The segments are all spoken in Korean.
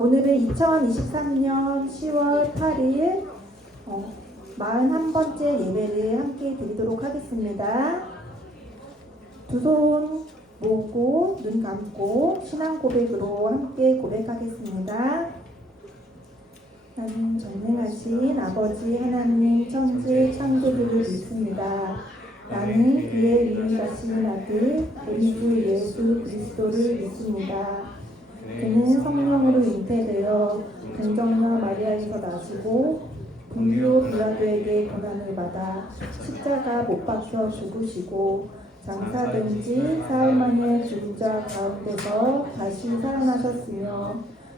오늘은 2023년 10월 8일 41번째 예배를 함께 드리도록 하겠습니다. 두 손 모으고 눈 감고 신앙 고백으로 함께 고백하겠습니다. 나는 전능하신 아버지 하나님 천지 창조주를 믿습니다. 나는 그의 유일하신 아들 우리 주 예수 그리스도를 믿습니다. 그는 성령으로 잉태되어 동정녀 마리아에서 나시고 본디오 빌라도에게 고난을 받아 십자가 못 박혀 죽으시고 장사된 지 사흘 만에 죽은 자 가운데서 다시 살아나셨으며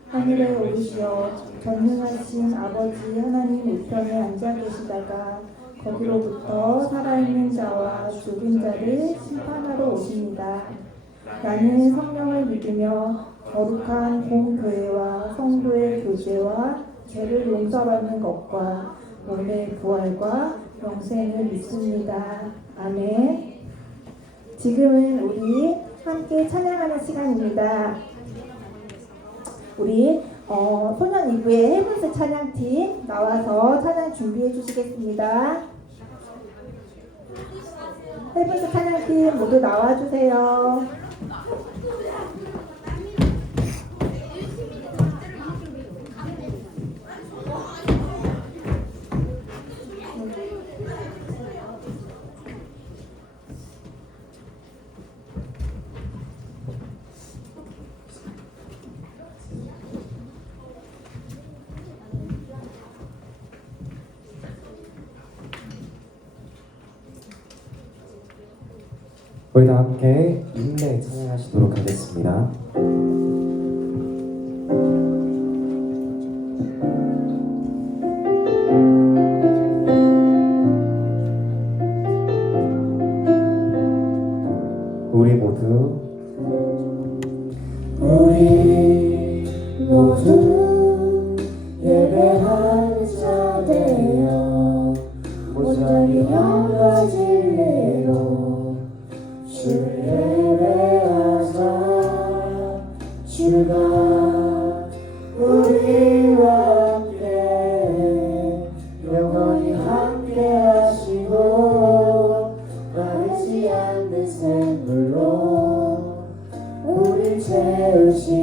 하늘에 오르시어 전능하신 아버지 하나님 우편에 앉아 계시다가 거기로부터 살아있는 자와 죽은 자를 심판하러 오십니다. 나는 성령을 믿으며 거룩한 공교회와 성도의 교제와 죄를 용서받는 것과 몸의 부활과 영생을 믿습니다. 아멘. 지금은 우리 함께 찬양하는 시간입니다. 우리 소년 2부의 헤븐스 찬양팀 나와서 찬양 준비해 주시겠습니다. 헤븐스 찬양팀 모두 나와주세요. 우리 다 함께 인내 찬양하시도록 하겠습니다. 우리 모두 예배하는 자 되어 온전히 영과 진리로 주를 예배하자. 주가 우리와 함께 영원히 함께 하시고 마르지 않는 샘물로 우리 채우시니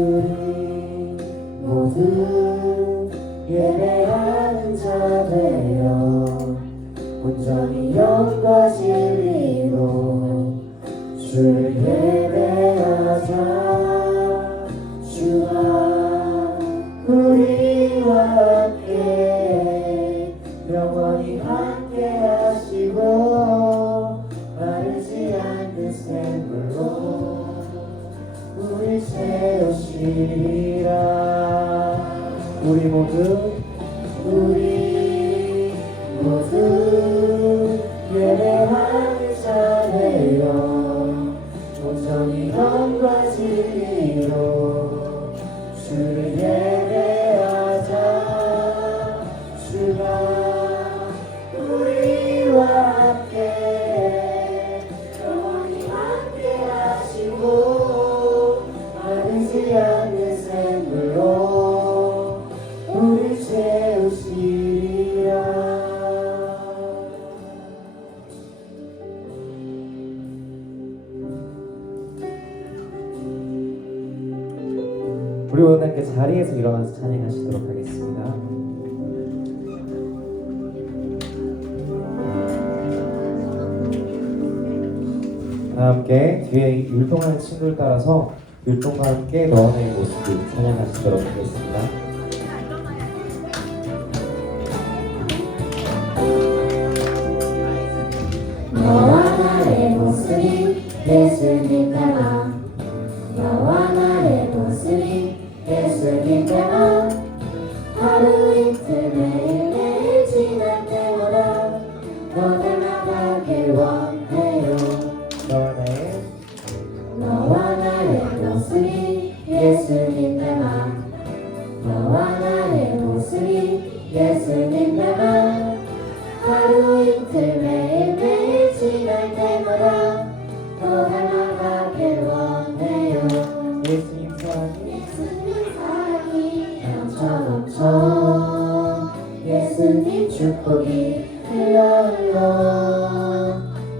우리 모두 예배하는 자 되어 온전히 영과 진리로 주를 예배하자. 주가 우리와 함께 영원히 함께 하시고 마르지 않는 샘물로 우리 채우시리라. 우리 모두 예배하는 자 되어 온전히 영과 진리로 주를 예배하자. 주가 우리와 함께 영원히 함께 하시고 마르지 않는 샘물로 우리 채우시리라. 우리 오늘 함께 자리에서 일어나서 찬양하시도록 하겠습니다. 다 함께 뒤에 율동하는 친구를 따라서 율동과 함께 너와의 모습을 찬양하시도록 하겠습니다. 너와 나의 모습이 예수님 닮아. 너와 나의 모습이 예수님 닮아. 하루 이틀 매일매일 지날 때마다 너 닮아가길 원해요. 너와 나의 모습이 예수님 닮아. 너와 나의 모습이 예수님 닮아. 하루 이틀 매일매일 지날 때마다 더 닮아가길 원해요. 예수님 사랑해. 예수님 사랑해. 넘쳐 예수님 축복이 흘러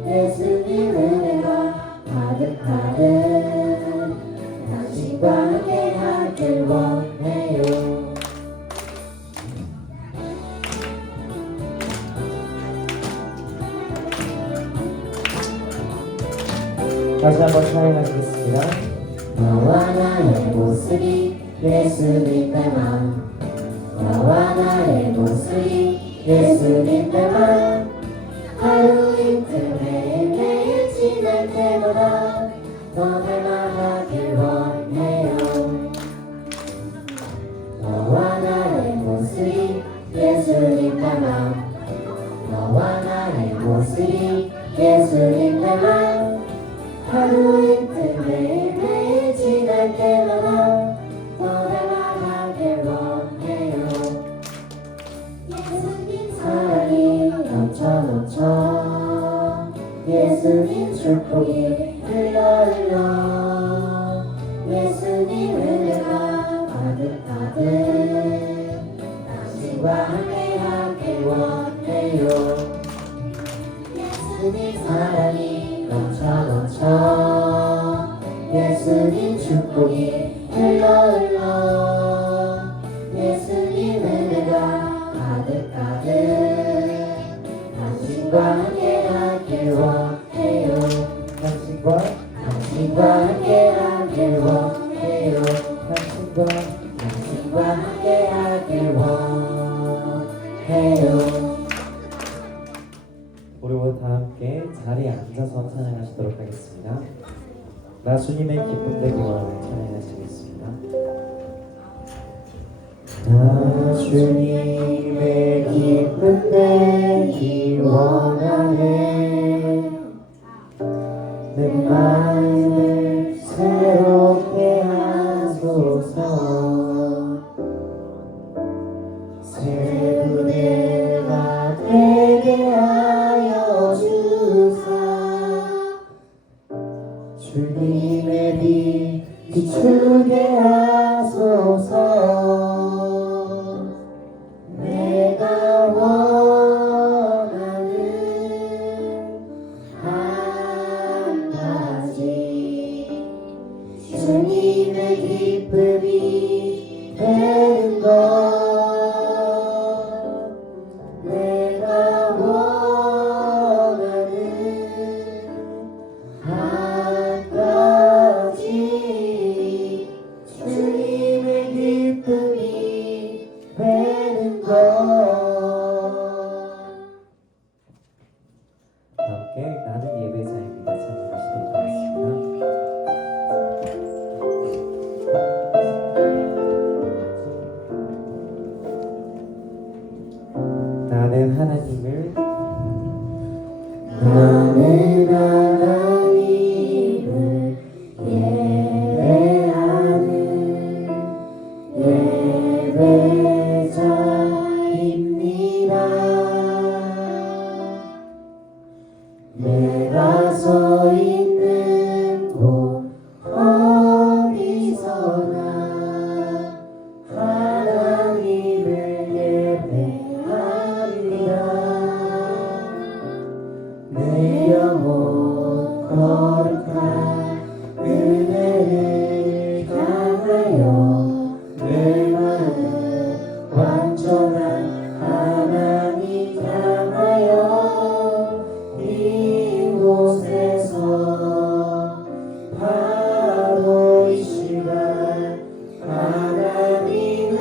예수님 은혜가 가득가득 당신과 함께 하길 원해요. 다시 한번 찬양하시겠습니다. 너와 나의 모습이 예수님 닮아 너와 나의 모습이 예수님 닮아 하루 이틀 매일매일 지날 때마다 너 닮아가길 원해요. 너와 나의 모습이 예수님 닮아 너와 나의 모습이 예수님 닮아 하루 이틀 매일매일 지날 때마다 더 닮아가길 원해요. 예수님 사랑이 넘쳐 예수님 축복이 흘러 예수님 은혜가 가득가득 당신과 함께하길 원해요. 예수님 사랑이 넘쳐 예수님 축복이 흘러 예수님 은혜가 가득가득 당신과 함께하길 원해요. 당신과 함께하길 원해요. 당신과 함께하길 원해요. 우리 모두 다 함께 자리에 앉아서 찬양하시도록 하겠습니다. 나 주님의 기쁨 되기 원하는 찬양하시겠습니다. 나 주님의 기쁨 되기 원하네 내 마음을 새롭게 하소서 새 은혜가 되게 하여 주사 주님의 빛 비추게 하소서 내가 원하는 한 가지 주님의 기쁨이 되는 것 내가 원하는 한 가지 주님의 기쁨이 되는 것 함께 나는 예배자입니다 찬양하시도록 하겠습니다. 나는 하나님을 예배하는 예배자입니다. 내가 서 있는 곳 어디서나 하나님을 예배합니다. 내 영혼 거룩한 은혜를 향하여 내 마음 완전한 하나님 향하여 이곳에서 바로 이 시간 하나님을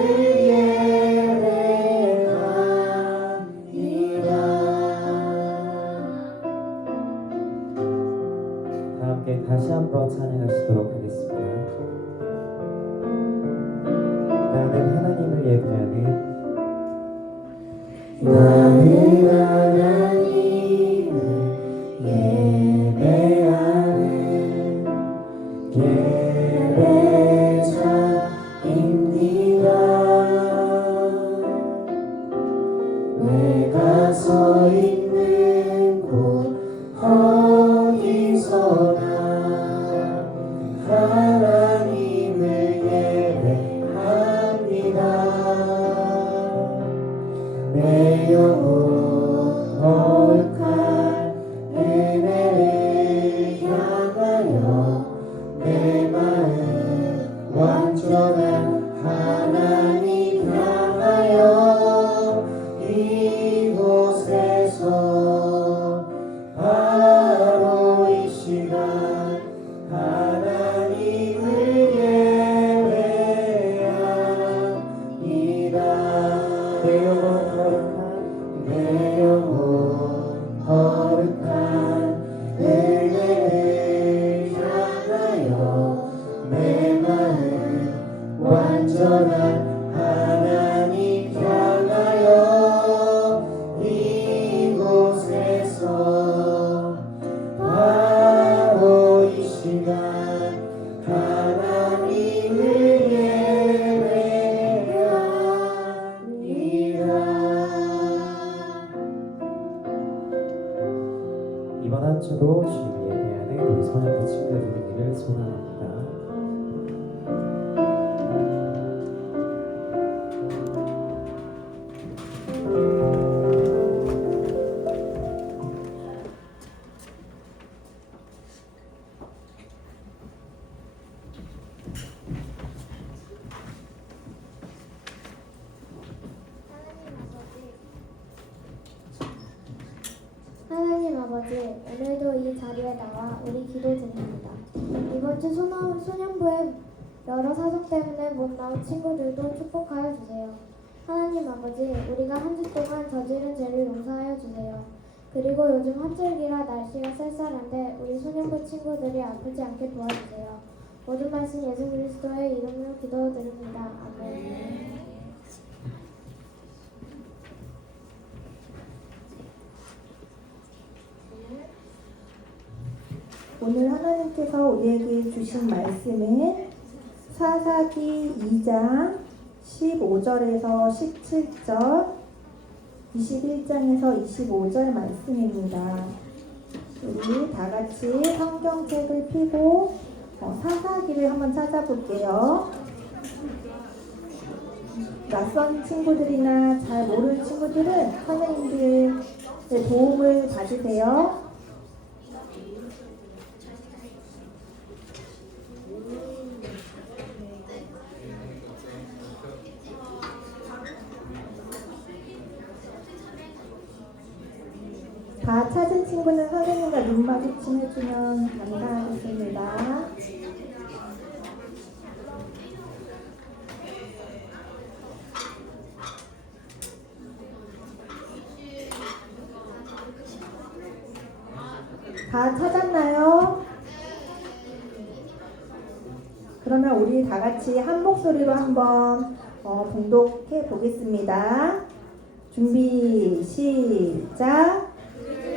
예배합니다. 함께 다시 한번 찬양하시도록 하겠습니다. 나는 하나님을 예배하는 예배자입니다. 내가 서 있는 곳 어디서나 하나님을 예배합니다. 내 영혼 거룩한 은혜를 향하여 내 마음 완전한 하나님 향하여 이곳에서 바로 이 시간 하나님을 예배합니다. 내 영혼 거룩한 은혜를 향하여 내 마음 완전한 하나님 향하여 이곳에서 바로 이 시간 하나님을 예배합니다. 이번 한 주도 주님 예배하는 우리 선양교 친구들 되기를 소원합니다. 하나님 아버지, 오늘도 이 자리에 나와 우리 기도드립니다. 이번 주 소년부의 여러 사정 때문에 못 나온 친구들도 축복하여 주세요. 하나님 아버지, 우리가 한 주 동안 저지른 죄를 용서하여 주세요. 그리고 요즘 한절기라 날씨가 쌀쌀한데 우리 소년부 친구들이 아프지 않게 도와주세요. 모든 말씀 예수 그리스도의 이름으로 기도드립니다. 아멘. 오늘 하나님께서 우리에게 주신 말씀은 사사기 2장 15절에서 17절, 21장에서 25절 말씀입니다. 우리 다 같이 성경책을 펴고 사사기를 한번 찾아볼게요. 낯선 친구들이나 잘 모르는 친구들은 선생님들의 도움을 받으세요. 다 찾은 친구는 선생님과 눈 마주침 해주면 감사하겠습니다. 다 찾았나요? 그러면 우리 다 같이 한 목소리로 한번 봉독해 보겠습니다. 준비 시작.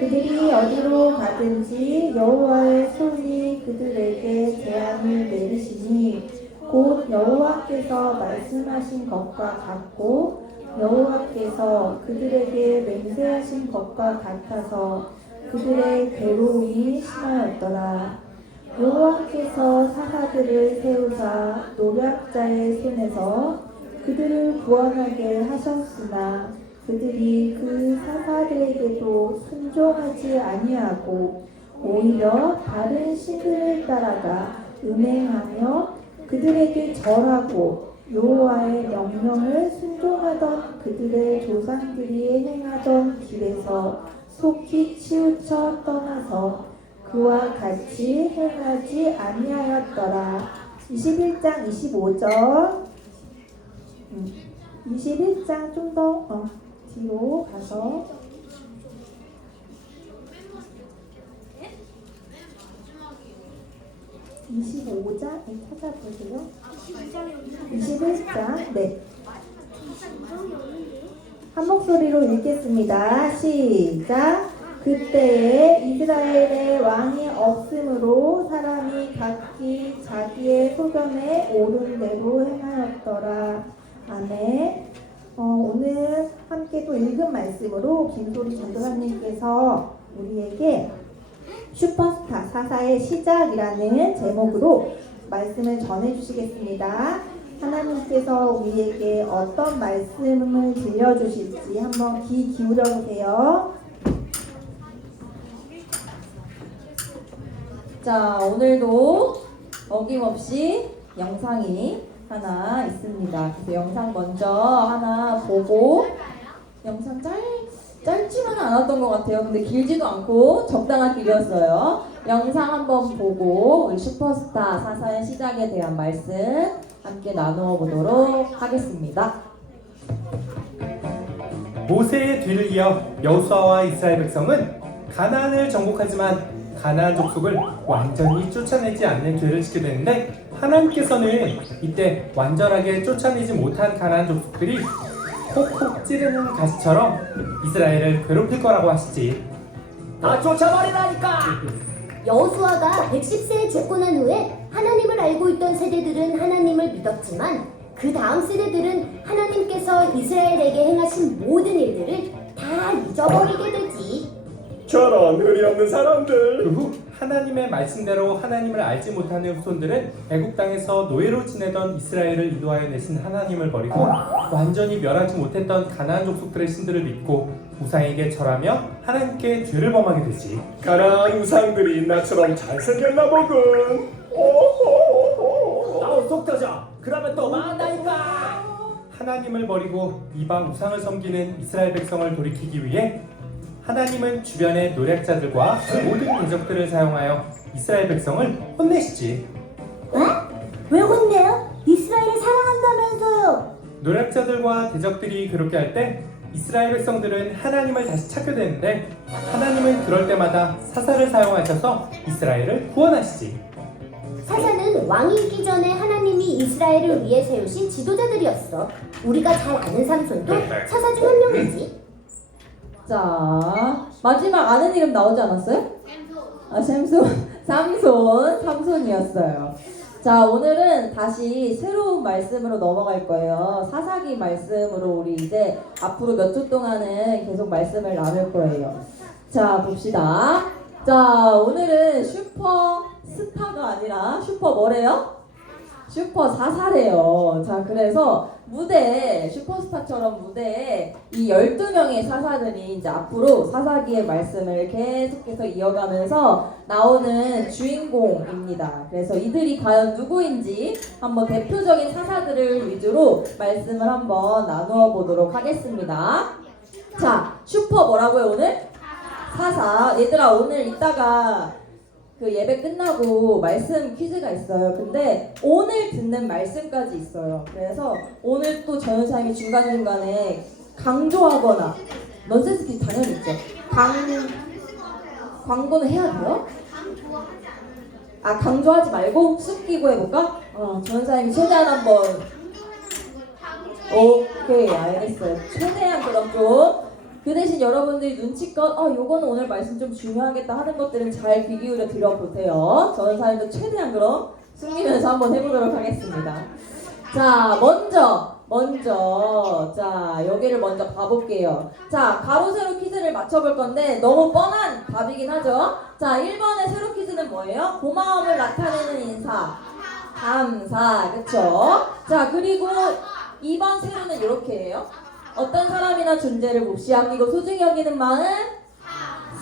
그들이 어디로 가든지 여호와의 손이 그들에게 재앙을 내리시니 곧 여호와께서 말씀하신 것과 같고 여호와께서 그들에게 맹세하신 것과 같아서 그들의 괴로움이 심하였더라. 여호와께서 사사들을 세우사 노략자의 손에서 그들을 구원하게 하셨으나 그들이 그 사사들에게도 순종하지 아니하고 오히려 다른 신들을 따라가 음행하며 그들에게 절하고 여호와의 명령을 순종하던 그들의 조상들이 행하던 길에서 속히 치우쳐 떠나서 그와 같이 행하지 아니하였더라. 21장 25절 21장 좀 더 뒤로 가서 25장 찾아보세요. 21장 네. 한 목소리로 읽겠습니다. 시작. 그때에 이스라엘의 왕이 없으므로 사람이 각기 자기의 소견에 옳은 대로 행하였더라. 아멘. 오늘 함께 또 읽은 말씀으로 김소리 전도사님께서 우리에게 슈퍼스타 사사의 시작이라는 제목으로 말씀을 전해주시겠습니다. 하나님께서 우리에게 어떤 말씀을 들려주실지 한번 귀 기울여 보세요. 자, 오늘도 어김없이 영상이 하나 있습니다. 그래서 영상 먼저 하나 보고, 영상 짧지만은 않았던 것 같아요. 근데 길지도 않고 적당한 길이었어요. 영상 한번 보고 우리 슈퍼스타 사사의 시작에 대한 말씀 함께 나누어 보도록 하겠습니다. 모세의 뒤를 이어 여호수아와 이스라엘 백성은 가나안을 정복하지만 가나안 족속을 완전히 쫓아내지 않는 죄를 짓게 되는데, 하나님께서는 이때 완전하게 쫓아내지 못한 가나안 족속들이 콕콕 찌르는 가시처럼 이스라엘을 괴롭힐 거라고 하시지. 다 쫓아버리라니까. 여호수아가 110세에 재권한 후에 하나님을 알고 있던 세대들은 하나님을 믿었지만 그 다음 세대들은 하나님께서 이스라엘에게 행하신 모든 일들을 다 잊어버리게 되지. 저런 의리 없는 사람들. 그 후 하나님의 말씀대로 하나님을 알지 못하는 후손들은 애굽 땅에서 노예로 지내던 이스라엘을 인도하여 내신 하나님을 버리고 완전히 멸하지 못했던 가나안 족속들의 신들을 믿고 우상에게 절하며 하나님께 죄를 범하게 되지. 가나안 우상들이 나처럼 잘생겼나 보군. 나도 속 터져. 그러면 또 만나니까. 하나님을 버리고 이방 우상을 섬기는 이스라엘 백성을 돌이키기 위해 하나님은 주변의 노략자들과 모든 대적들을 사용하여 이스라엘 백성을 혼내시지. 왜 혼내요? 이스라엘을 사랑한다면서요. 노략자들과 대적들이 그렇게 할 때 이스라엘 백성들은 하나님을 다시 찾게 되는데, 하나님은 그럴 때마다 사사를 사용하셔서 이스라엘을 구원하시지. 사사는 왕이 있기 전에 하나님이 이스라엘을 위해 세우신 지도자들이었어. 우리가 잘 아는 삼손도 사사 중 한 명이지. 자, 마지막 아는 이름 나오지 않았어요? 삼손이었어요. 자, 오늘은 다시 새로운 말씀으로 넘어갈 거예요. 사사기 말씀으로 우리 이제 앞으로 몇 주 동안은 계속 말씀을 나눌 거예요. 자, 봅시다. 자, 오늘은 슈퍼스타가 아니라 슈퍼 뭐래요? 슈퍼 사사래요. 자, 그래서 무대에, 슈퍼스타처럼 무대에 이 12명의 사사들이 이제 앞으로 사사기의 말씀을 계속해서 이어가면서 나오는 주인공입니다. 그래서 이들이 과연 누구인지 한번 대표적인 사사들을 위주로 말씀을 한번 나누어 보도록 하겠습니다. 자, 슈퍼 뭐라고요, 오늘? 사사. 얘들아, 오늘 이따가 그 예배 끝나고 말씀 퀴즈가 있어요. 근데 오늘 듣는 말씀까지 있어요. 그래서 오늘 또 전우사님이 중간중간에 강조하거나 넌센스 퀴즈 당연히 있죠. 광고는 해야 돼요? 아, 강조하지 말고 숨기고 해볼까? 전우사님이 최대한 한번. 오케이, 알겠어요. 최대한 그럼 좀. 그 대신 여러분들이 눈치껏 요거는 오늘 말씀 좀 중요하겠다 하는 것들을 잘 귀 기울여 들어보세요. 저는 사람도 최대한 그럼 숨기면서 한번 해보도록 하겠습니다. 자, 먼저 자, 여기를 먼저 봐볼게요. 자, 가로 세로 퀴즈를 맞춰볼 건데 너무 뻔한 답이긴 하죠. 자, 1번의 세로 퀴즈는 뭐예요? 고마움을 나타내는 인사, 감사, 그쵸? 자, 그리고 2번 세로는 이렇게 해요. 어떤 사람이나 존재를 몹시 아끼고 소중히 여기는 마음?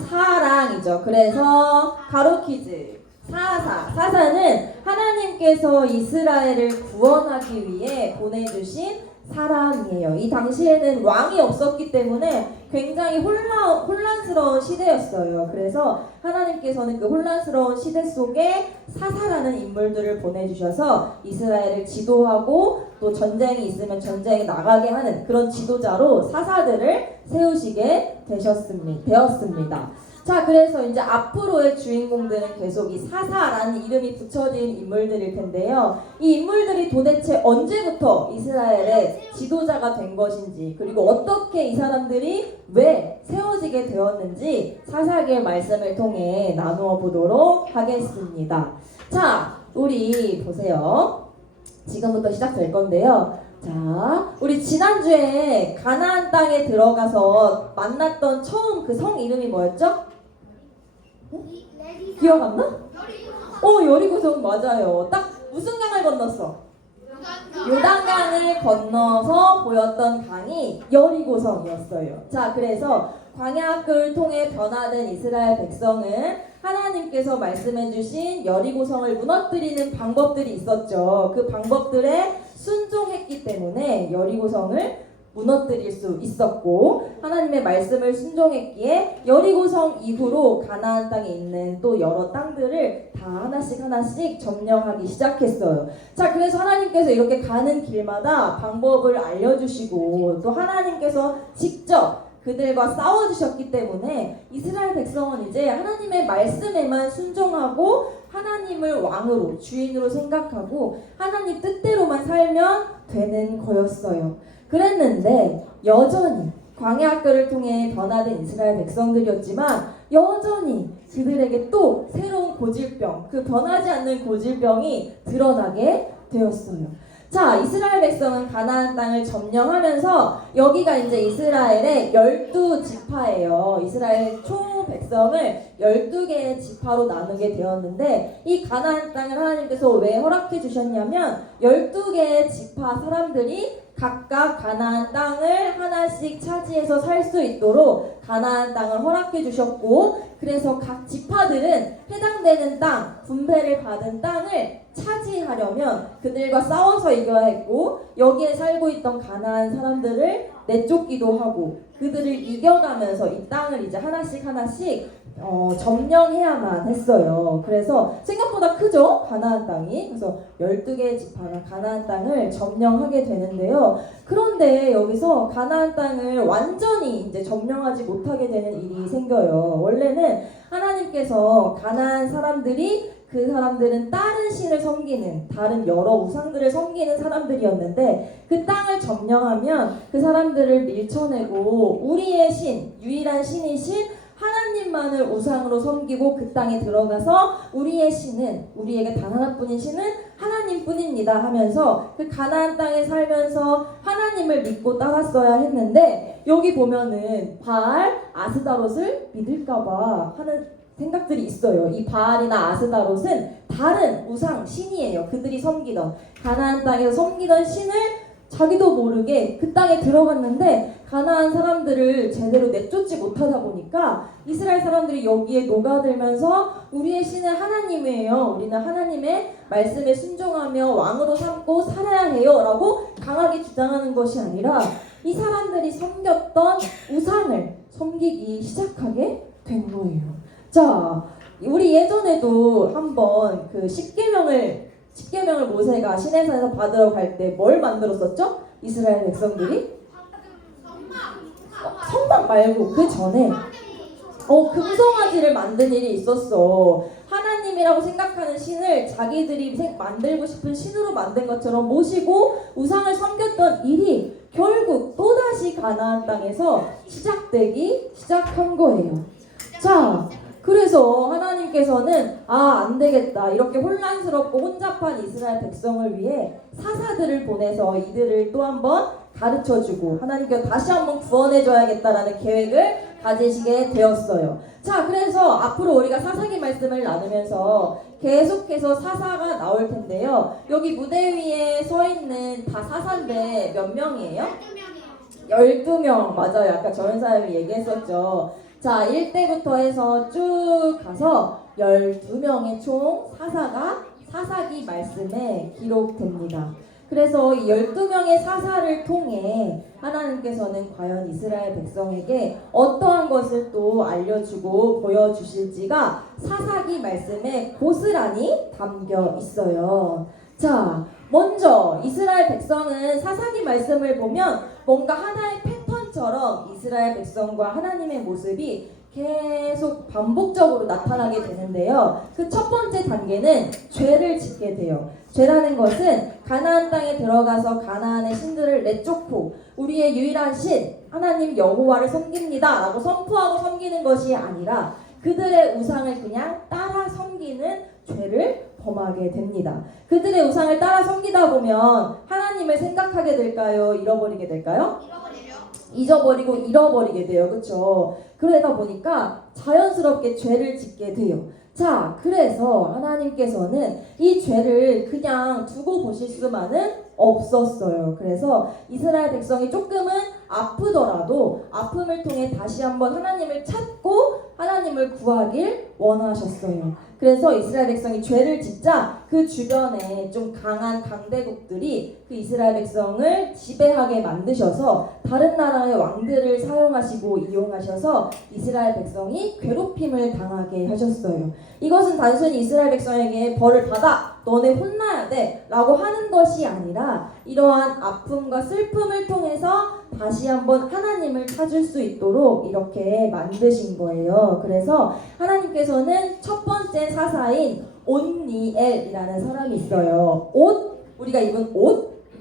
사랑이죠. 그래서 가로 퀴즈. 사사는 하나님께서 이스라엘을 구원하기 위해 보내주신 사람이에요. 이 당시에는 왕이 없었기 때문에 굉장히 혼란스러운 시대였어요. 그래서 하나님께서는 그 혼란스러운 시대 속에 사사라는 인물들을 보내주셔서 이스라엘을 지도하고 또 전쟁이 있으면 전쟁에 나가게 하는 그런 지도자로 사사들을 세우시게 되었습니다. 자, 그래서 이제 앞으로의 주인공들은 계속 이 사사라는 이름이 붙여진 인물들일 텐데요. 이 인물들이 도대체 언제부터 이스라엘의 지도자가 된 것인지, 그리고 어떻게 이 사람들이 왜 세워지게 되었는지 사사기의 말씀을 통해 나누어 보도록 하겠습니다. 자, 우리 보세요. 지금부터 시작될 건데요. 자, 우리 지난주에 가나안 땅에 들어가서 만났던 처음 그 성 이름이 뭐였죠? 기억 안 나? 여리고성 맞아요. 딱 무슨 강을 건넜어? 요단강을 건너서 보였던 강이 여리고성이었어요. 자, 그래서 광야학교를 통해 변화된 이스라엘 백성은 하나님께서 말씀해주신 여리고성을 무너뜨리는 방법들이 있었죠. 그 방법들에 순종했기 때문에 여리고성을 무너뜨릴 수 있었고, 하나님의 말씀을 순종했기에 여리고성 이후로 가나안 땅에 있는 또 여러 땅들을 다 하나씩 점령하기 시작했어요. 자, 그래서 하나님께서 이렇게 가는 길마다 방법을 알려주시고 또 하나님께서 직접 그들과 싸워주셨기 때문에 이스라엘 백성은 이제 하나님의 말씀에만 순종하고 하나님을 왕으로, 주인으로 생각하고 하나님 뜻대로만 살면 되는 거였어요. 그랬는데 여전히 광야학교를 통해 변화된 이스라엘 백성들이었지만 여전히 그들에게 또 새로운 고질병, 그 변하지 않는 고질병이 드러나게 되었어요. 자, 이스라엘 백성은 가나안 땅을 점령하면서 여기가 이제 이스라엘의 12지파예요. 이스라엘 총 백성을 12개의 지파로 나누게 되었는데 이 가나안 땅을 하나님께서 왜 허락해 주셨냐면 12개의 지파 사람들이 각각 가나안 땅을 하나씩 차지해서 살 수 있도록 가나안 땅을 허락해 주셨고, 그래서 각 지파들은 해당되는 땅, 분배를 받은 땅을 차지하려면 그들과 싸워서 이겨야 했고, 여기에 살고 있던 가나안 사람들을 내쫓기도 하고 그들을 이겨가면서 이 땅을 이제 하나씩 점령해야만 했어요. 그래서 생각보다 크죠? 가나안 땅이. 그래서 12개의 지파가 가나안 땅을 점령하게 되는데요. 그런데 여기서 가나안 땅을 완전히 이제 점령하지 못하게 되는 일이 생겨요. 원래는 하나님께서 가나안 사람들이, 그 사람들은 다른 신을 섬기는, 다른 여러 우상들을 섬기는 사람들이었는데 그 땅을 점령하면 그 사람들을 밀쳐내고 우리의 신, 유일한 신이신 하나님만을 우상으로 섬기고 그 땅에 들어가서 우리의 신은, 우리에게 단 하나뿐인 신은 하나님뿐입니다 하면서 그 가나안 땅에 살면서 하나님을 믿고 따랐어야 했는데, 여기 보면은 바알, 아스다롯을 믿을까봐 하는 생각들이 있어요. 이 바알이나 아스다롯은 다른 우상 신이에요. 그들이 섬기던, 가나안 땅에서 섬기던 신을 자기도 모르게 그 땅에 들어갔는데 가나안 사람들을 제대로 내쫓지 못하다 보니까 이스라엘 사람들이 여기에 녹아들면서 우리의 신은 하나님이에요, 우리는 하나님의 말씀에 순종하며 왕으로 삼고 살아야 해요 라고 강하게 주장하는 것이 아니라 이 사람들이 섬겼던 우상을 섬기기 시작하게 된 거예요. 자, 우리 예전에도 한번 그 10계명을 모세가 시내산에서 받으러 갈 때 뭘 만들었었죠? 이스라엘 백성들이? 성막 말고 그 전에 금송아지를 만든 일이 있었어. 하나님이라고 생각하는 신을 자기들이 만들고 싶은 신으로 만든 것처럼 모시고 우상을 섬겼던 일이 결국 또다시 가나안 땅에서 시작한 거예요. 자, 그래서 하나님께서는 안 되겠다, 이렇게 혼란스럽고 혼잡한 이스라엘 백성을 위해 사사들을 보내서 이들을 또 한번 가르쳐주고 하나님께서 다시 한번 구원해줘야겠다라는 계획을 가지시게 되었어요. 자, 그래서 앞으로 우리가 사사기 말씀을 나누면서 계속해서 사사가 나올 텐데요. 여기 무대 위에 서 있는 다 사사인데 몇 명이에요? 12명. 맞아요. 아까 전사님이 얘기했었죠. 자, 1대부터 해서 쭉 가서 12명의 총 사사가 사사기 말씀에 기록됩니다. 그래서 이 12명의 사사를 통해 하나님께서는 과연 이스라엘 백성에게 어떠한 것을 또 알려주고 보여주실지가 사사기 말씀에 고스란히 담겨 있어요. 자, 먼저 이스라엘 백성은 사사기 말씀을 보면 뭔가 하나의 패턴처럼 이스라엘 백성과 하나님의 모습이 계속 반복적으로 나타나게 되는데요. 그 첫 번째 단계는 죄를 짓게 돼요. 죄라는 것은 가나안 땅에 들어가서 가나안의 신들을 내쫓고 우리의 유일한 신 하나님 여호와를 섬깁니다 라고 선포하고 섬기는 것이 아니라 그들의 우상을 그냥 따라 섬기는 죄를 범하게 됩니다. 그들의 우상을 따라 섬기다 보면 하나님을 생각하게 될까요? 잃어버리게 될까요? 잊어버리고 잃어버리게 돼요. 그렇죠? 그러다 보니까 자연스럽게 죄를 짓게 돼요. 자, 그래서 하나님께서는 이 죄를 그냥 두고 보실 수만은 없었어요. 그래서 이스라엘 백성이 조금은 아프더라도 아픔을 통해 다시 한번 하나님을 찾고 하나님을 구하길 원하셨어요. 그래서 이스라엘 백성이 죄를 짓자 그 주변에 좀 강한 강대국들이 그 이스라엘 백성을 지배하게 만드셔서 다른 나라의 왕들을 사용하시고 이용하셔서 이스라엘 백성이 괴롭힘을 당하게 하셨어요. 이것은 단순히 이스라엘 백성에게 벌을 받아 너네 혼나야 돼 라고 하는 것이 아니라 이러한 아픔과 슬픔을 통해서 다시 한번 하나님을 찾을 수 있도록 이렇게 만드신 거예요. 그래서 하나님께서는 첫 번째 사사인 온니엘이라는 사람이 있어요. 우리가 입은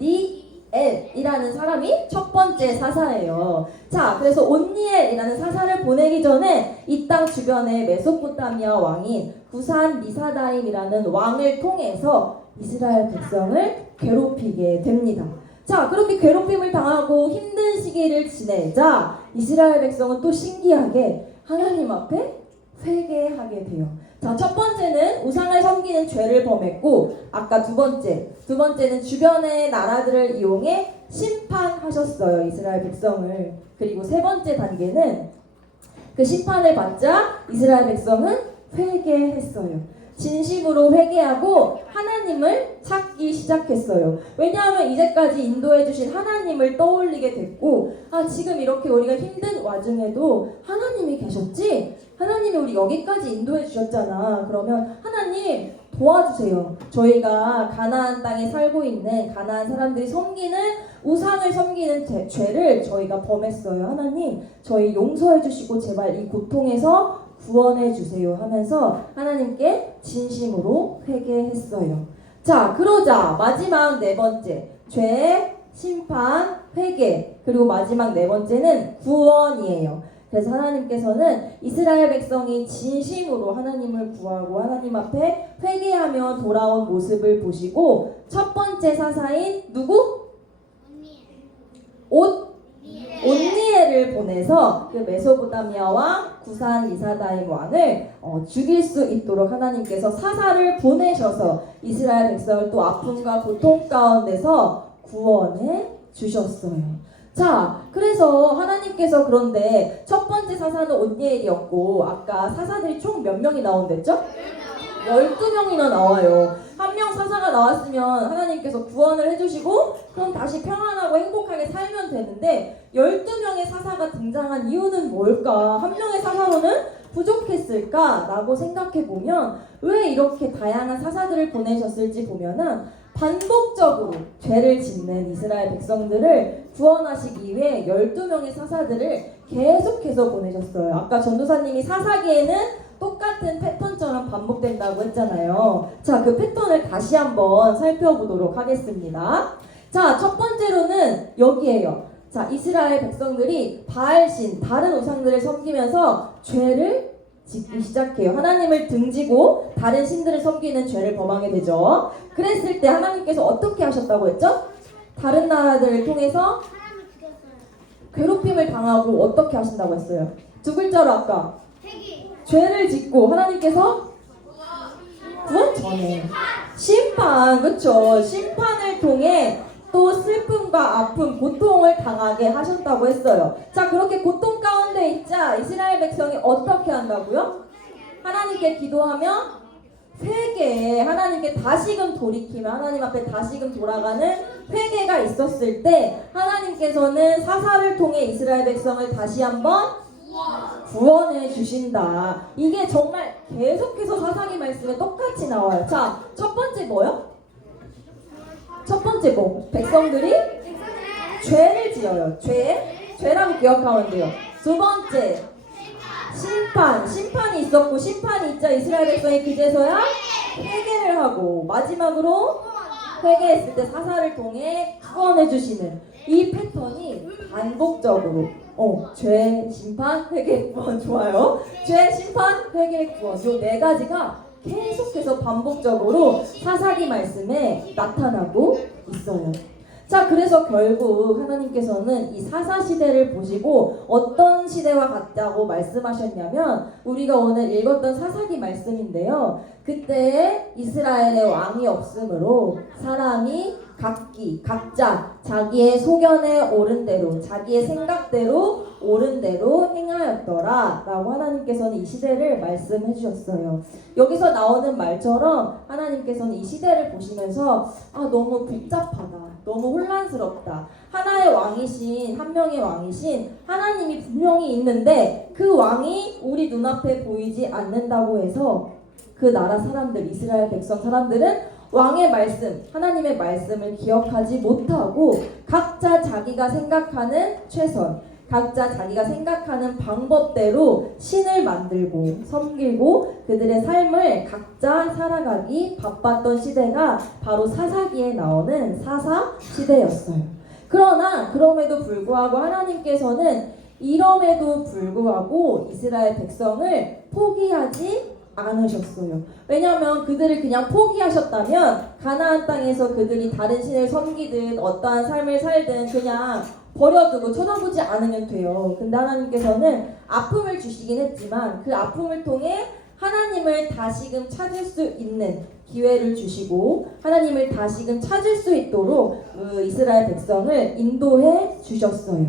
니엘이라는 사람이 첫 번째 사사예요. 자, 그래서 온니엘이라는 사사를 보내기 전에 이 땅 주변의 메소포타미아 왕인 구산 리사다임이라는 왕을 통해서 이스라엘 백성을 괴롭히게 됩니다. 자, 그렇게 괴롭힘을 당하고 힘든 시기를 지내자 이스라엘 백성은 또 신기하게 하나님 앞에 회개하게 돼요. 자, 첫 번째는 우상을 섬기는 죄를 범했고, 아까 두 번째는 주변의 나라들을 이용해 심판하셨어요, 이스라엘 백성을. 그리고 세 번째 단계는 그 심판을 받자 이스라엘 백성은 회개했어요. 진심으로 회개하고 하나님을 찾기 시작했어요. 왜냐하면 이제까지 인도해 주신 하나님을 떠올리게 됐고, 지금 이렇게 우리가 힘든 와중에도 하나님이 계셨지? 하나님이 우리 여기까지 인도해 주셨잖아. 그러면 하나님 도와주세요. 저희가 가나안 땅에 살고 있는 가나안 사람들이 섬기는 우상을 섬기는 죄를 저희가 범했어요. 하나님 저희 용서해 주시고 제발 이 고통에서 구원해 주세요 하면서 하나님께 진심으로 회개했어요. 자, 그러자 마지막 네 번째, 죄, 심판, 회개, 그리고 마지막 네 번째는 구원이에요. 그래서 하나님께서는 이스라엘 백성이 진심으로 하나님을 구하고 하나님 앞에 회개하며 돌아온 모습을 보시고 첫 번째 사사인 누구? 온니엘을 보내서 그 메소포타미아 왕 구산 리사다임 왕을 죽일 수 있도록 하나님께서 사사를 보내셔서 이스라엘 백성을 또 아픔과 고통 가운데서 구원해 주셨어요. 자, 그래서 하나님께서 그런데 첫 번째 사사는 온니엘이었고 아까 사사들이 총 몇 명이 나온댔죠? 12명이나 나와요. 한 명 사사가 나왔으면 하나님께서 구원을 해주시고 그럼 다시 평안하고 행복하게 살면 되는데 12명의 사사가 등장한 이유는 뭘까? 한 명의 사사로는 부족했을까? 라고 생각해보면 왜 이렇게 다양한 사사들을 보내셨을지 보면은 반복적으로 죄를 짓는 이스라엘 백성들을 구원하시기 위해 12명의 사사들을 계속해서 보내셨어요. 아까 전도사님이 사사기에는 똑같은 패턴처럼 반복된다고 했잖아요. 자, 그 패턴을 다시 한번 살펴보도록 하겠습니다. 자, 첫 번째로는 여기에요. 자, 이스라엘 백성들이 바알신, 다른 우상들을 섬기면서 죄를 짓기 시작해요. 하나님을 등지고 다른 신들을 섬기는 죄를 범하게 되죠. 그랬을 때 하나님께서 어떻게 하셨다고 했죠? 다른 나라들을 통해서 괴롭힘을 당하고 어떻게 하신다고 했어요? 두 글자로 아까 죄를 짓고 하나님께서 구원 전에 심판, 그쵸? 심판을 통해 또 슬픔과 아픔, 고통을 당하게 하셨다고 했어요. 자, 그렇게 고통 가운데 있자 이스라엘 백성이 어떻게 한다고요? 하나님께 기도하며 회개, 하나님께 다시금 돌이키며 하나님 앞에 다시금 돌아가는 회개가 있었을 때 하나님께서는 사사를 통해 이스라엘 백성을 다시 한번 구원해 주신다. 이게 정말 계속해서 사사기 말씀에 똑같이 나와요. 자, 첫 번째 뭐요? 첫 번째 뭐? 백성들이 죄를 지어요. 죄라고 기억하면 돼요. 두 번째, 심판이 있었고 심판이 있자 이스라엘 백성이 그제서야 회개를 하고 마지막으로 회개했을 때 사사를 통해 구원해 주시는 이 패턴이 반복적으로 죄, 심판, 회개, 구원 좋아요. 죄, 심판, 회개, 구원 이 네 가지가 계속해서 반복적으로 사사기 말씀에 나타나고 있어요. 자, 그래서 결국 하나님께서는 이 사사 시대를 보시고 어떤 시대와 같다고 말씀하셨냐면 우리가 오늘 읽었던 사사기 말씀인데요. 그때 이스라엘의 왕이 없으므로 사람이 각자 자기의 소견에 옳은 대로 자기의 생각대로 옳은 대로 행하였더라 라고 하나님께서는 이 시대를 말씀해 주셨어요. 여기서 나오는 말처럼 하나님께서는 이 시대를 보시면서 너무 복잡하다, 너무 혼란스럽다, 하나의 왕이신, 한 명의 왕이신 하나님이 분명히 있는데 그 왕이 우리 눈앞에 보이지 않는다고 해서 그 나라 사람들, 이스라엘 백성 사람들은 왕의 말씀, 하나님의 말씀을 기억하지 못하고 각자 자기가 생각하는 최선, 각자 자기가 생각하는 방법대로 신을 만들고 섬기고 그들의 삶을 각자 살아가기 바빴던 시대가 바로 사사기에 나오는 사사 시대였어요. 그러나 그럼에도 불구하고 하나님께서는 이럼에도 불구하고 이스라엘 백성을 포기하지 않으셨어요. 왜냐하면 그들을 그냥 포기하셨다면 가나안 땅에서 그들이 다른 신을 섬기든 어떠한 삶을 살든 그냥 버려두고 쳐다보지 않으면 돼요. 근데 하나님께서는 아픔을 주시긴 했지만 그 아픔을 통해 하나님을 다시금 찾을 수 있는 기회를 주시고 하나님을 다시금 찾을 수 있도록 이스라엘 백성을 인도해 주셨어요.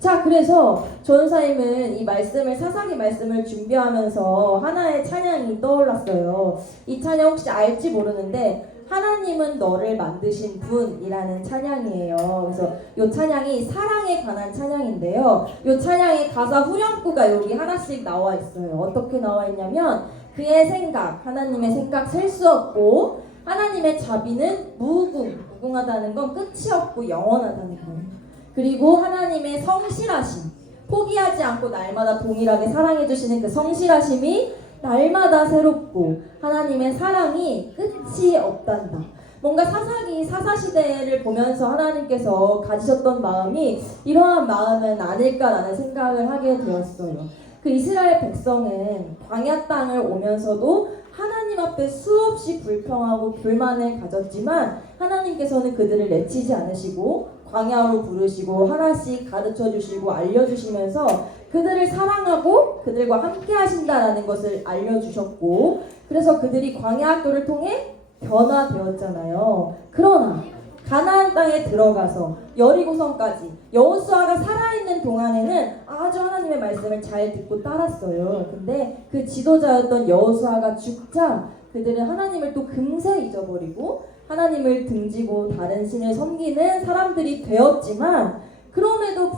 자, 그래서 전사님은 이 말씀을, 사사기 말씀을 준비하면서 하나의 찬양이 떠올랐어요. 이 찬양 혹시 알지 모르는데 하나님은 너를 만드신 분이라는 찬양이에요. 그래서 이 찬양이 사랑에 관한 찬양인데요. 이 찬양의 가사 후렴구가 여기 하나씩 나와 있어요. 어떻게 나와 있냐면 그의 생각, 하나님의 생각 셀 수 없고 하나님의 자비는 무궁하다는 건 끝이 없고 영원하다는 거예요. 그리고 하나님의 성실하심, 포기하지 않고 날마다 동일하게 사랑해주시는 그 성실하심이 날마다 새롭고 하나님의 사랑이 끝이 없단다. 뭔가 사사시대를 보면서 하나님께서 가지셨던 마음이 이러한 마음은 아닐까라는 생각을 하게 되었어요. 그 이스라엘 백성은 광야 땅을 오면서도 하나님 앞에 수없이 불평하고 불만을 가졌지만 하나님께서는 그들을 내치지 않으시고 광야로 부르시고 하나씩 가르쳐주시고 알려주시면서 그들을 사랑하고 그들과 함께 하신다라는 것을 알려주셨고 그래서 그들이 광야 학교를 통해 변화되었잖아요. 그러나 가나안 땅에 들어가서 여리고성까지 여호수아가 살아있는 동안에는 아주 하나님의 말씀을 잘 듣고 따랐어요. 근데 그 지도자였던 여호수아가 죽자 그들은 하나님을 또 금세 잊어버리고 하나님을 등지고 다른 신을 섬기는 사람들이 되었지만 그럼에도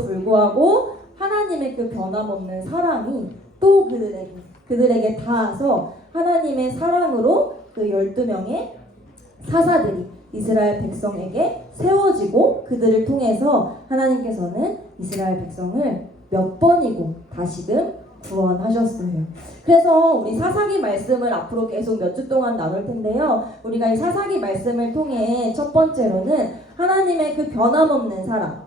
불구하고 하나님의 그 변함없는 사랑이 또 그들에게 닿아서 하나님의 사랑으로 그 12명의 사사들이 이스라엘 백성에게 세워지고 그들을 통해서 하나님께서는 이스라엘 백성을 몇 번이고 다시금 구원하셨어요. 그래서 우리 사사기 말씀을 앞으로 계속 몇 주 동안 나눌 텐데요. 우리가 이 사사기 말씀을 통해 첫 번째로는 하나님의 그 변함없는 사랑,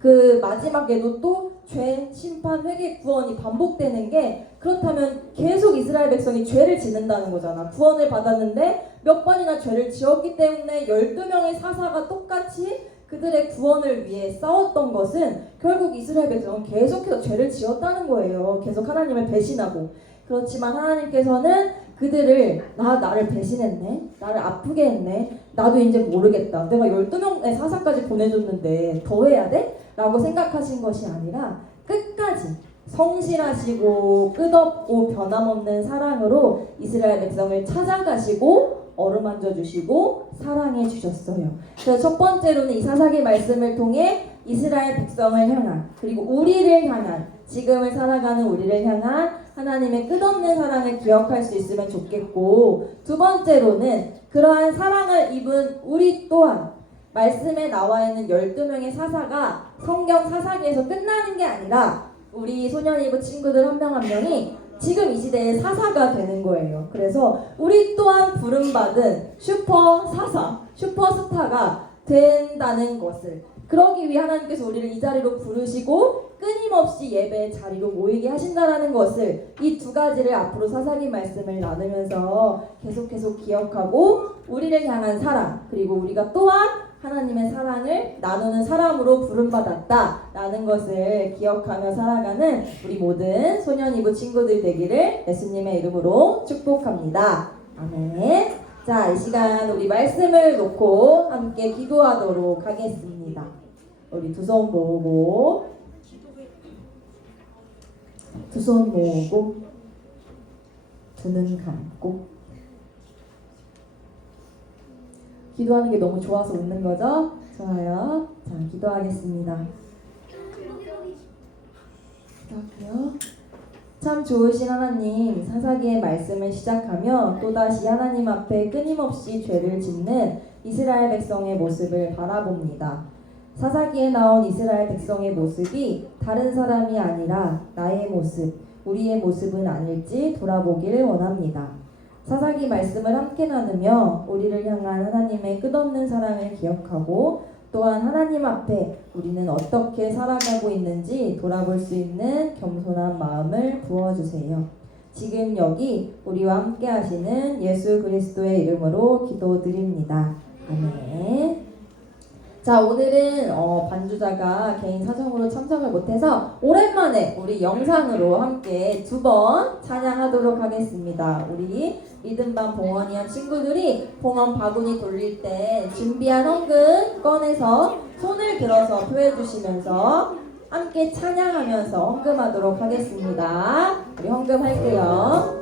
그 마지막에도 또 죄, 심판, 회개, 구원이 반복되는 게 그렇다면 계속 이스라엘 백성이 죄를 짓는다는 거잖아. 구원을 받았는데 몇 번이나 죄를 지었기 때문에 12명의 사사가 똑같이 그들의 구원을 위해 싸웠던 것은 결국 이스라엘 백성은 계속해서 죄를 지었다는 거예요. 계속 하나님을 배신하고. 그렇지만 하나님께서는 그들을 나를 배신했네, 나를 아프게 했네, 나도 이제 모르겠다, 내가 12명의 사사까지 보내줬는데 더 해야 돼? 라고 생각하신 것이 아니라 끝까지 성실하시고 끝없고 변함없는 사랑으로 이스라엘 백성을 찾아가시고 어루만져 주시고 사랑해 주셨어요. 그래서 첫 번째로는 이 사사기 말씀을 통해 이스라엘 백성을 향한, 그리고 우리를 향한, 지금을 살아가는 우리를 향한 하나님의 끝없는 사랑을 기억할 수 있으면 좋겠고, 두 번째로는 그러한 사랑을 입은 우리 또한 말씀에 나와 있는 12명의 사사가 성경 사사기에서 끝나는 게 아니라 우리 소년이부 친구들 한 명 한 명이 지금 이 시대의 사사가 되는 거예요. 그래서 우리 또한 부름받은 슈퍼사사, 슈퍼스타가 된다는 것을, 그러기 위해 하나님께서 우리를 이 자리로 부르시고 끊임없이 예배의 자리로 모이게 하신다라는 것을, 이 두 가지를 앞으로 사사기 말씀을 나누면서 계속 기억하고 우리를 향한 사랑, 그리고 우리가 또한 하나님의 사랑을 나누는 사람으로 부름받았다라는 것을 기억하며 살아가는 우리 모든 소년이부 친구들 되기를 예수님의 이름으로 축복합니다. 아멘. 자, 이 시간 우리 말씀을 놓고 함께 기도하도록 하겠습니다. 우리 두 손 모으고, 두 손 모으고, 두 눈 감고. 기도하는 게 너무 좋아서 웃는 거죠? 좋아요. 자, 기도하겠습니다. 기도할게요. 참 좋으신 하나님, 사사기의 말씀을 시작하며 또다시 하나님 앞에 끊임없이 죄를 짓는 이스라엘 백성의 모습을 바라봅니다. 사사기에 나온 이스라엘 백성의 모습이 다른 사람이 아니라 나의 모습, 우리의 모습은 아닐지 돌아보기를 원합니다. 사사기 말씀을 함께 나누며 우리를 향한 하나님의 끝없는 사랑을 기억하고 또한 하나님 앞에 우리는 어떻게 살아가고 있는지 돌아볼 수 있는 겸손한 마음을 부어주세요. 지금 여기 우리와 함께 하시는 예수 그리스도의 이름으로 기도드립니다. 아멘. 자, 오늘은 반주자가 개인 사정으로 참석을 못해서 오랜만에 우리 영상으로 함께 두 번 찬양하도록 하겠습니다. 우리 리듬반 봉헌이한 친구들이 봉헌 바구니 돌릴 때 준비한 헌금 꺼내서 손을 들어서 표해 주시면서 함께 찬양하면서 헌금하도록 하겠습니다. 우리 헌금할게요.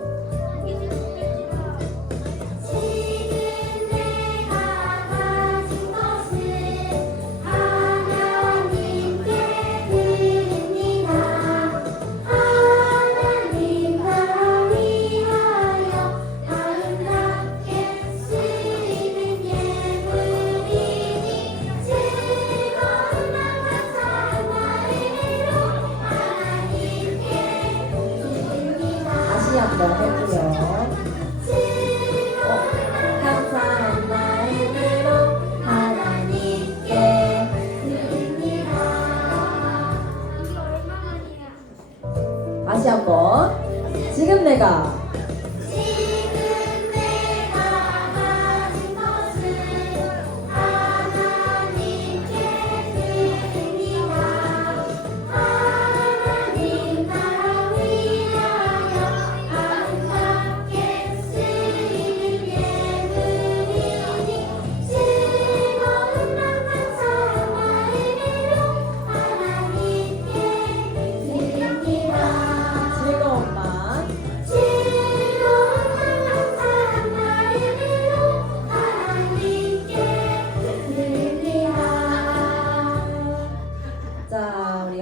한번 할게요. 감사한 마음으로 하나님께 드립니다. 다시 한번. 지금 내가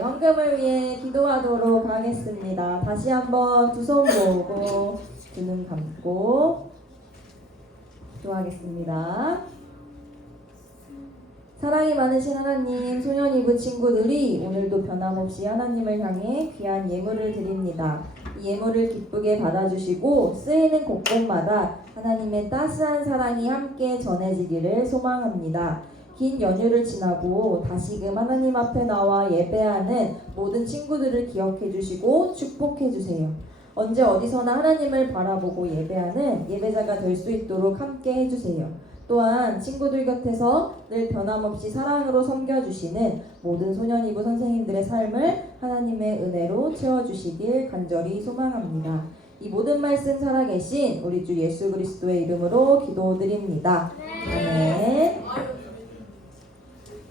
헌금을 위해 기도하도록 하겠습니다. 다시 한번 두 손 모으고 두 눈 감고 기도하겠습니다. 사랑이 많으신 하나님, 소년이부 친구들이 오늘도 변함없이 하나님을 향해 귀한 예물을 드립니다. 이 예물을 기쁘게 받아주시고 쓰이는 곳곳마다 하나님의 따스한 사랑이 함께 전해지기를 소망합니다. 긴 연휴를 지나고 다시금 하나님 앞에 나와 예배하는 모든 친구들을 기억해 주시고 축복해 주세요. 언제 어디서나 하나님을 바라보고 예배하는 예배자가 될 수 있도록 함께 해주세요. 또한 친구들 곁에서 늘 변함없이 사랑으로 섬겨주시는 모든 소년이부 선생님들의 삶을 하나님의 은혜로 채워주시길 간절히 소망합니다. 이 모든 말씀 살아계신 우리 주 예수 그리스도의 이름으로 기도드립니다. 아멘.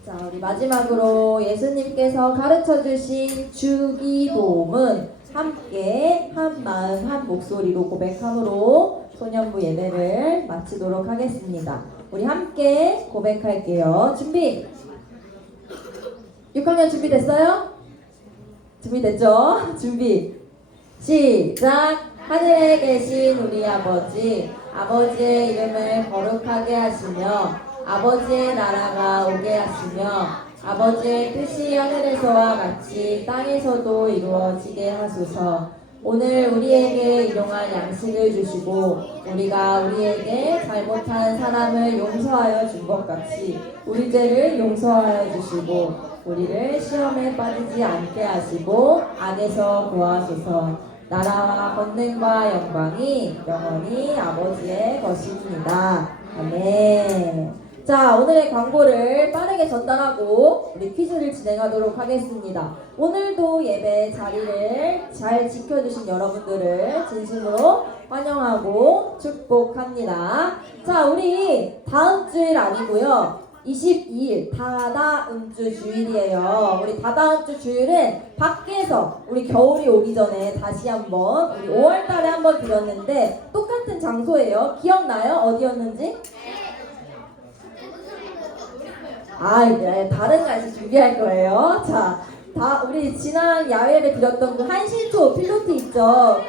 자, 우리 마지막으로 예수님께서 가르쳐주신 주기도문 함께 한 마음 한 목소리로 고백함으로 소년부 예배를 마치도록 하겠습니다. 우리 함께 고백할게요. 준비! 6학년 준비됐어요? 준비됐죠? 준비! 시작! 하늘에 계신 우리 아버지, 아버지의 이름을 거룩하게 하시며 아버지의 나라가 오게 하시며 아버지의 뜻이 하늘에서와 같이 땅에서도 이루어지게 하소서. 오늘 우리에게 일용할 양식을 주시고 우리가 우리에게 잘못한 사람을 용서하여 준 것 같이 우리 죄를 용서하여 주시고 우리를 시험에 빠지지 않게 하시고 악에서 구하소서. 나라와 권능과 영광이 영원히 아버지의 것입니다. 아멘. 자, 오늘의 광고를 빠르게 전달하고 우리 퀴즈를 진행하도록 하겠습니다. 오늘도 예배 자리를 잘 지켜주신 여러분들을 진심으로 환영하고 축복합니다. 자, 우리 다음 주일 아니고요. 22일 다다음 주 주일이에요. 우리 다다음 주 주일은 밖에서 우리 겨울이 오기 전에 다시 한번 우리 5월 달에 한번 드렸는데 똑같은 장소예요. 기억나요? 어디였는지? 네, 다른 날씨 준비할 거예요. 자, 우리 지난 야외를 드렸던 그 한신초 필로티 있죠?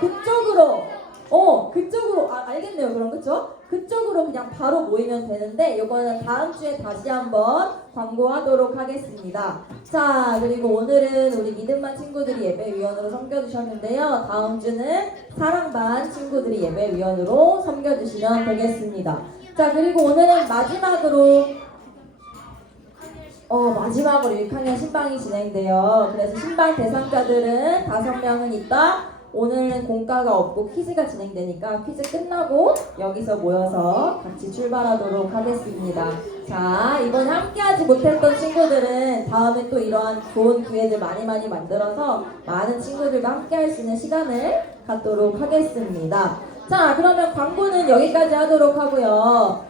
그쪽으로 알겠네요. 그럼 그쵸? 그쪽으로 그냥 바로 모이면 되는데 이거는 다음 주에 다시 한번 광고하도록 하겠습니다. 자, 그리고 오늘은 우리 믿음반 친구들이 예배위원으로 섬겨주셨는데요. 다음 주는 사랑반 친구들이 예배위원으로 섬겨주시면 되겠습니다. 자, 그리고 오늘은 마지막으로 6학년 신방이 진행돼요. 그래서 신방 대상자들은 5명은 있다. 오늘은 공과가 없고 퀴즈가 진행되니까 퀴즈 끝나고 여기서 모여서 같이 출발하도록 하겠습니다. 자, 이번에 함께하지 못했던 친구들은 다음에 또 이러한 좋은 기회들 많이 만들어서 많은 친구들과 함께할 수 있는 시간을 갖도록 하겠습니다. 자, 그러면 광고는 여기까지 하도록 하고요.